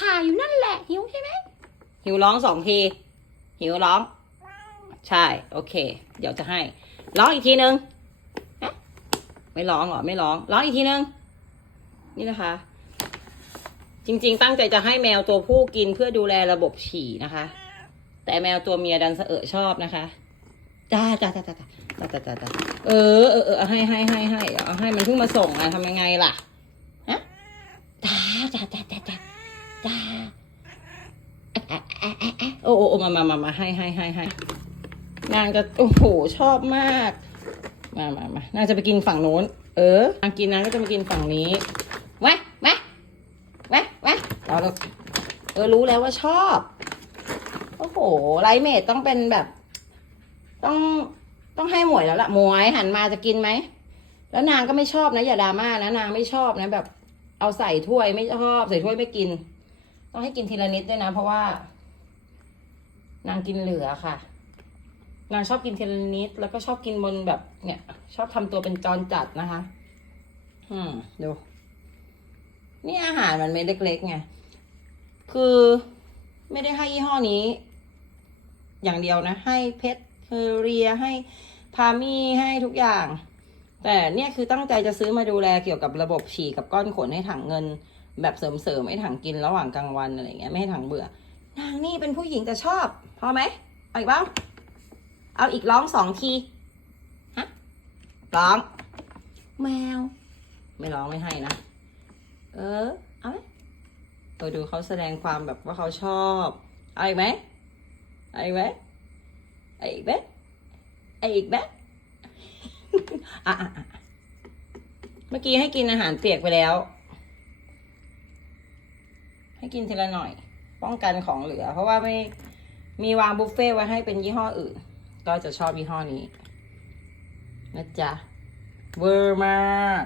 ถ่ายอยู่นั่นแหละ หิวใช่ไหมหิวร้องสองที หิวร้อง ใช่ โอเค เดี๋ยวจะให้ ร้องอีกทีนึงฮะไม่ร้องเหรอ ไม่ร้อง ร้องอีกทีนึง นี่นะคะ จริง ๆ ตั้งใจจะให้แมวตัวผู้กินเพื่อดูแลระบบฉี่นะคะ แต่แมวตัวเมียดันเสอะชอบนะคะจ้าจ้าจ้าจ้าจ้าจ้าจ้าจ้าจ้าเออเออเออเอาให้ให้ให้ให้เอาให้มันเพิ่งมาส่งอะทำยังไงล่ะฮะจ้าจ้าจ้าจ้าจ้าจ้าอะอะอะอะอะ โอ้โอ้โอ้มามามามาให้ให้ให้ให้นางจะโอ้โหชอบมาก มามามา นางจะไปกินฝั่งโน้น เออนางกินนางก็จะมากินฝั่งนี้แวะแวะแวะแวะเอาเออรู้แล้วว่าชอบ โอ้โหไลท์เมดต้องเป็นแบบ ต้องต้องให้หมวยแล้วล่ะหมวยหันมาจะกินไหม แล้วนางก็ไม่ชอบนะ อย่าดราม่านะนางไม่ชอบนะแบบ เอาใส่ถ้วยไม่ชอบ ใส่ถ้วยไม่กิน ต้องให้กินทีละนิดด้วยนะ เพราะว่า นางกินเหลือค่ะ นางชอบกินเทีลนิดแล้วก็ชอบกินบนแบบ เนี่ย ชอบทำตัวเป็นจรจัดนะคะ อืมดู นี่อาหารมันไม่เล็กๆไง คือไม่ได้ให้ยี่ห้อนี้ อย่างเดียวนะ ให้เพชรเฮเรียให้พามี่ให้ทุกอย่าง แต่เนี่ยคือตั้งใจจะซื้อมาดูแลเกี่ยวกับระบบฉี่กับก้อนขนให้ถังเงิน แบบเสริมๆให้ถังกินระหว่างกลางวันอะไรเงี้ยไม่ให้ถังเบื่อ นางนี่เป็นผู้หญิงแต่ชอบ พอไหมเอาอีกบ้าง เอาอีกร้องสองทีฮะร้อง แมว ไม่ร้องไม่ให้นะ เออ เอาไหมเออดูเขาแสดงความแบบว่าเขาชอบ เอาอีกไหมเอาอีกไหมเอาอีกไหมเอาอีกไหมอะอะอะเมื่อกี้ให้กินอาหารเปียกไปแล้ว ให้กินทีละหน่อย ป้องกันของเหลือ เพราะว่าไม่มีวางบุฟเฟ่ไว้ให้เป็นยี่ห้ออื่น ก็จะชอบยี่ห้อนี้นะจ๊ะเวอร์มาก